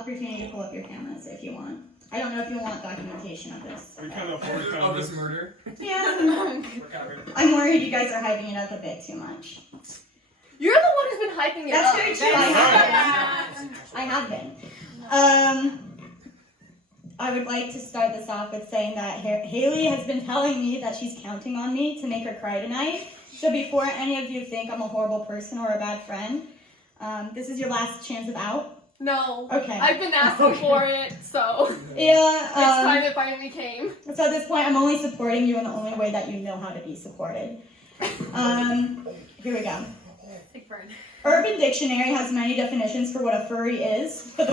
opportunity to pull up your cameras if you want. I don't know if you want documentation of this. Are we kind of of this murder? Yeah. I'm worried you guys are hyping it up a bit too much. You're the one who's been hyping it That's up. very true. I have been. I would like to start this off with saying that Hayley has been telling me that she's counting on me to make her cry tonight. So before any of you think I'm a horrible person or a bad friend, this is your last chance of out. No. Okay. I've been asking for it, so. Yeah. It's time it finally came. So at this point, I'm only supporting you in the only way that you know how to be supported. Here we go. Big burn. Urban Dictionary has many definitions for what a furry is, but the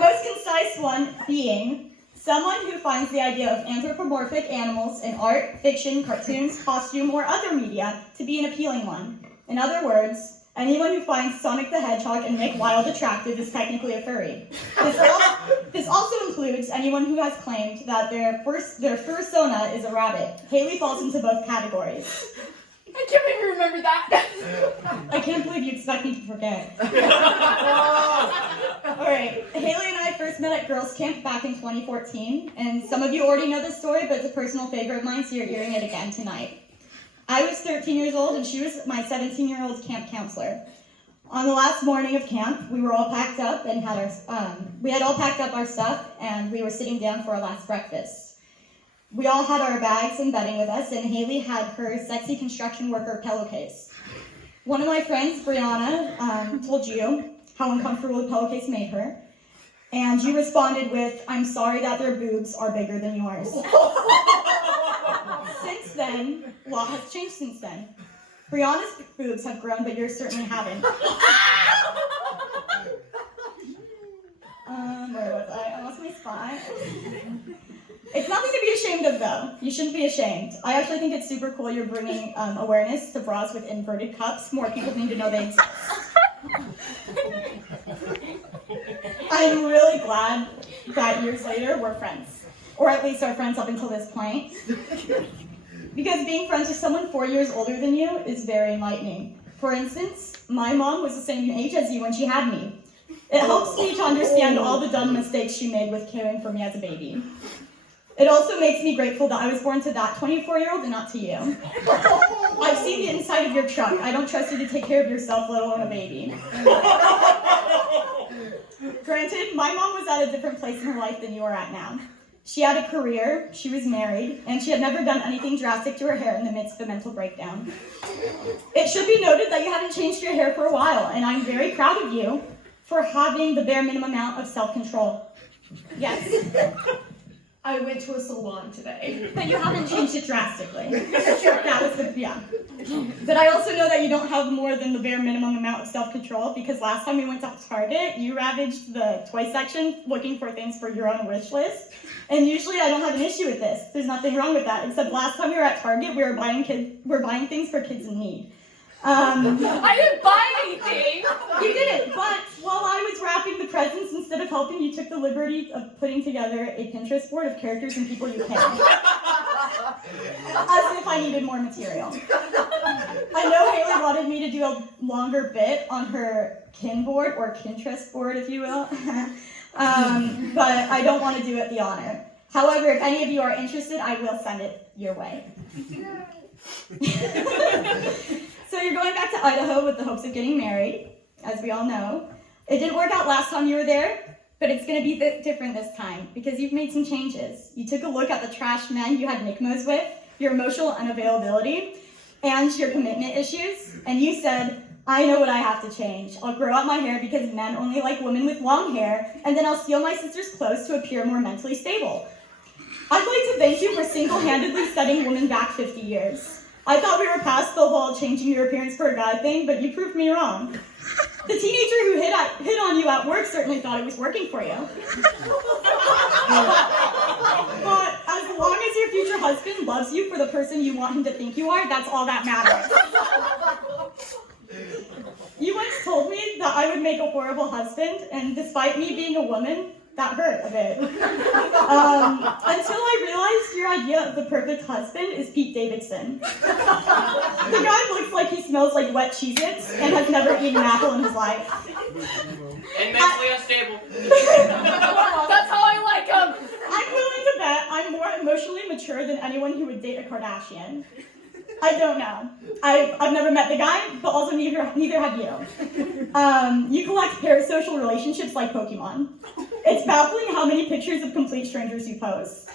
most concise one being someone who finds the idea of anthropomorphic animals in art, fiction, cartoons, costume, or other media to be an appealing one. In other words, anyone who finds Sonic the Hedgehog and Nick Wilde attractive is technically a furry. This also includes anyone who has claimed that their fursona is a rabbit. Hayley falls into both categories. I can't even remember that. I can't believe you expect me to forget. Alright, Hayley and I first met at girls' camp back in 2014, and some of you already know this story, but it's a personal favorite of mine, so you're hearing it again tonight. I was 13 years old, and she was my 17-year-old camp counselor. On the last morning of camp, we were all packed up and we had all packed up our stuff, and we were sitting down for our last breakfast. We all had our bags and bedding with us, and Hayley had her sexy construction worker pillowcase. One of my friends, Brianna, told you how uncomfortable the pillowcase made her, and you responded with, "I'm sorry that their boobs are bigger than yours." Since then, a lot has changed since then. Brianna's boobs have grown, but yours certainly haven't. Where was I? I lost my spot. It's nothing to be ashamed of, though. You shouldn't be ashamed. I actually think it's super cool you're bringing awareness to bras with inverted cups. More people need to know they exist. I'm really glad that years later we're friends. Or at least are friends up until this point. Because being friends with someone 4 years older than you is very enlightening. For instance, my mom was the same age as you when she had me. It helps me to understand all the dumb mistakes she made with caring for me as a baby. It also makes me grateful that I was born to that 24-year-old and not to you. I've seen the inside of your trunk. I don't trust you to take care of yourself, let alone a baby. Granted, my mom was at a different place in her life than you are at now. She had a career, she was married, and she had never done anything drastic to her hair in the midst of a mental breakdown. It should be noted that you haven't changed your hair for a while, and I'm very proud of you for having the bare minimum amount of self-control. Yes. I went to a salon today. But you haven't changed it drastically. That was the, yeah. But I also know that you don't have more than the bare minimum amount of self-control, because last time we went to Target, you ravaged the toy section looking for things for your own wish list. And usually I don't have an issue with this. There's nothing wrong with that, except last time we were at Target, we were buying things for kids in need. I didn't buy anything! You didn't, but while I was wrapping the presents, instead of helping, you took the liberty of putting together a Pinterest board of characters and people you picked. As if I needed more material. I know Hayley wanted me to do a longer bit on her kin board, or Pinterest board, if you will, but I don't want to do it the honor. However, if any of you are interested, I will send it your way. So you're going back to Idaho with the hopes of getting married, as we all know. It didn't work out last time you were there, but it's going to be different this time, because you've made some changes. You took a look at the trash men you had nickmos with, your emotional unavailability, and your commitment issues, and you said, I know what I have to change. I'll grow out my hair because men only like women with long hair, and then I'll steal my sister's clothes to appear more mentally stable. I'd like to thank you for single-handedly setting women back 50 years. I thought we were past the whole changing your appearance for a guy thing, but you proved me wrong. The teenager who hit on you at work certainly thought it was working for you. But as long as your future husband loves you for the person you want him to think you are, that's all that matters. You once told me that I would make a horrible husband, and despite me being a woman, that hurt a bit. Until I realized your idea of the perfect husband is Pete Davidson. The guy looks like he smells like wet Cheez-Its and has never eaten an apple in his life. And mentally emotionally mature than anyone who would date a Kardashian. I don't know. I've never met the guy, but also neither have you. You collect parasocial relationships like Pokemon. It's baffling how many pictures of complete strangers you post.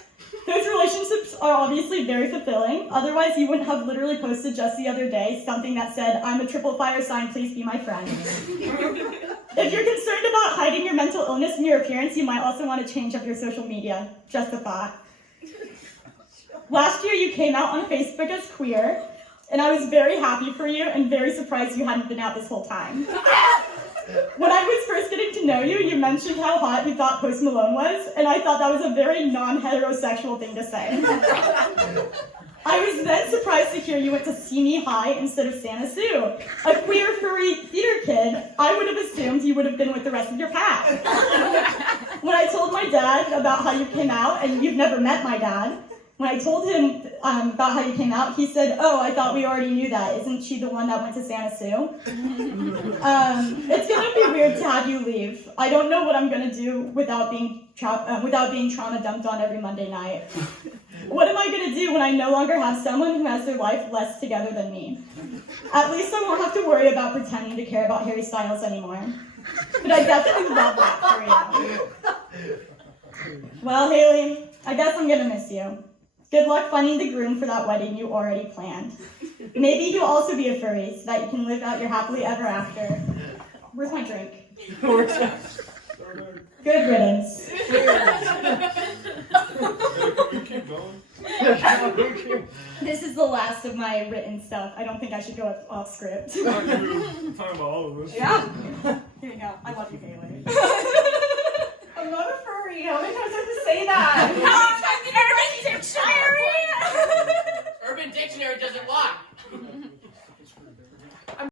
Those relationships are obviously very fulfilling, otherwise you wouldn't have literally posted just the other day something that said, "I'm a triple fire sign, please be my friend." If you're concerned about hiding your mental illness in your appearance, you might also want to change up your social media. Just a thought. Last year you came out on Facebook as queer, and I was very happy for you and very surprised you hadn't been out this whole time. When I was first getting to know you, you mentioned how hot you thought Post Malone was, and I thought that was a very non-heterosexual thing to say. I was then surprised to hear you went to See Me High instead of Santa Sue. A queer, furry theater kid, I would have assumed you would have been with the rest of your pack. When I told my dad about how you came out, and you've never met my dad, when I told him about how you came out, he said, "Oh, I thought we already knew that. Isn't she the one that went to Santa Sue?" It's gonna be weird to have you leave. I don't know what I'm gonna do without being trauma dumped on every Monday night. What am I gonna do when I no longer have someone who has their life less together than me? At least I won't have to worry about pretending to care about Harry Styles anymore. But I definitely love that for you. Well, Hayley, I guess I'm gonna miss you. Good luck finding the groom for that wedding you already planned. Maybe he'll also be a furry so that you can live out your happily ever after. Where's my drink? Good riddance. Keep going. This is the last of my written stuff. I don't think I should go off script. I'm talking about all of this. Yeah. Here you go. I love you, Hayley. I'm not a furry. How many times do I have to say that? Urban Dictionary doesn't lie.